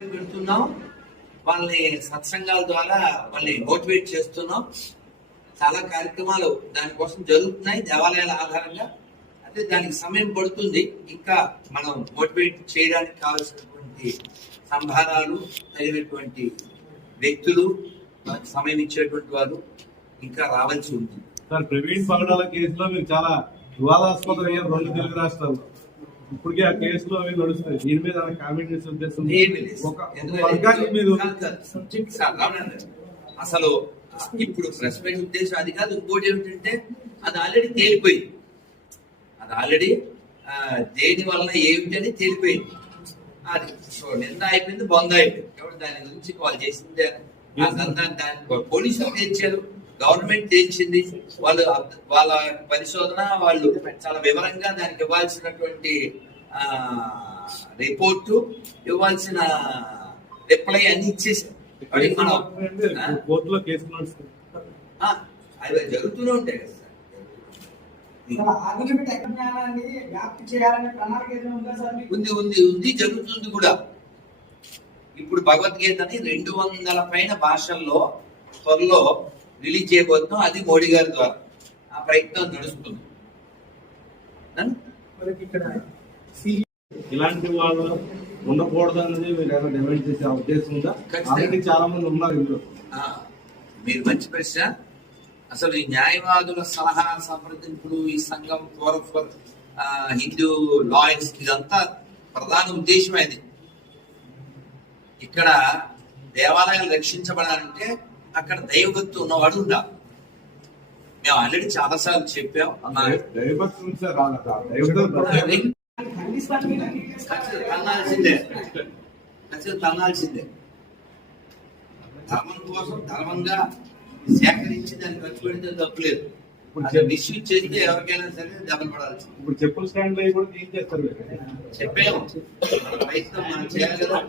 పెడుతున్నాం, వాళ్ళని సత్సంగాల ద్వారా వాళ్ళని మోటివేట్ చేస్తున్నాం. చాలా కార్యక్రమాలు దానికోసం జరుగుతున్నాయి దేవాలయాల ఆధారంగా. అయితే దానికి సమయం పడుతుంది. ఇంకా మనం మోటివేట్ చేయడానికి కావాల్సినటువంటి సంభారాలు, తగినటువంటి వ్యక్తులు, మనకు సమయం ఇచ్చేటువంటి వారు ఇంకా రావాల్సి ఉంది. సార్, ప్రవీణ్ పగడాల కేసులో మీరు చాలా వివాదాస్పదమైన 2 తెలుగు రాష్ట్రాలు ఇప్పటికే ఆ కేసులో నడుస్తాయి. దీని మీద కామెంట్ చేసే ఉద్దేశం మీరు అసలు ఇప్పుడు ప్రెస్ మీట్ ఉద్దేశం అది కాదు. ఇంకోటి ఏమిటంటే అది ఆల్రెడీ తేలిపోయింది. అది ఆల్రెడీ దేని వలన ఏమిటని తేలిపోయింది. అది నింద అయిపోయింది, బొంద అయిపోయింది. కాబట్టి దాని గురించి వాళ్ళు చేసింది దాని పోలీసులు తెచ్చారు, గవర్నమెంట్ తెచ్చింది. వాళ్ళ పరిశోధన వాళ్ళు చాలా వివరంగా దానికి ఇవ్వాల్సినటువంటి రిపోర్టు, ఇవ్వాల్సిన రిప్లై అన్ని ఇచ్చేసారు. అవి జరుగుతూనే ఉంటాయి కదా సార్. ఉంది జరుగుతుంది కూడా. ఇప్పుడు భగవద్గీతని 200 పైన భాషల్లో త్వరలో రిలీజ్ చేయబోతున్నాం. అది మోడీ గారి ద్వారా ఆ ప్రయత్నం నడుస్తుంది. ఇలాంటి వాళ్ళు ఉండకూడదు అనేది మీరు ఏమైనా డిమాండ్ చేసే ఉద్దేశం ఉందా? చాలా మంది ఉన్నారు ఇందులో. మీరు మంచి ప్రశ్న. అసలు ఈ న్యాయవాదుల సలహా సంప్రదింపులు, ఈ సంఘం ఫర్ హిందూ లాయర్స్, ఇదంతా ప్రధాన ఉద్దేశమైంది. ఇక్కడ దేవాలయాలు రక్షించబడాలంటే అక్కడ దైవభక్తి ఉన్నవాడు ఉండాలి. మేము ఆల్రెడీ చాలా సార్లు చెప్పాం. తన్నాల్సిందే. ధర్మం కోసం ధర్మంగా సేకరించి దాన్ని ఖర్చు పెడితే తప్పులేదు. మిస్యూజ్ చేస్తే ఎవరికైనా సరే దెబ్బలు పడాల్సి. ఇప్పుడు చెప్పుల స్టాండ్ లో కూడా తీసేస్తారు. చెప్పాము, ప్రయత్నం మనం చేయాలి కదా.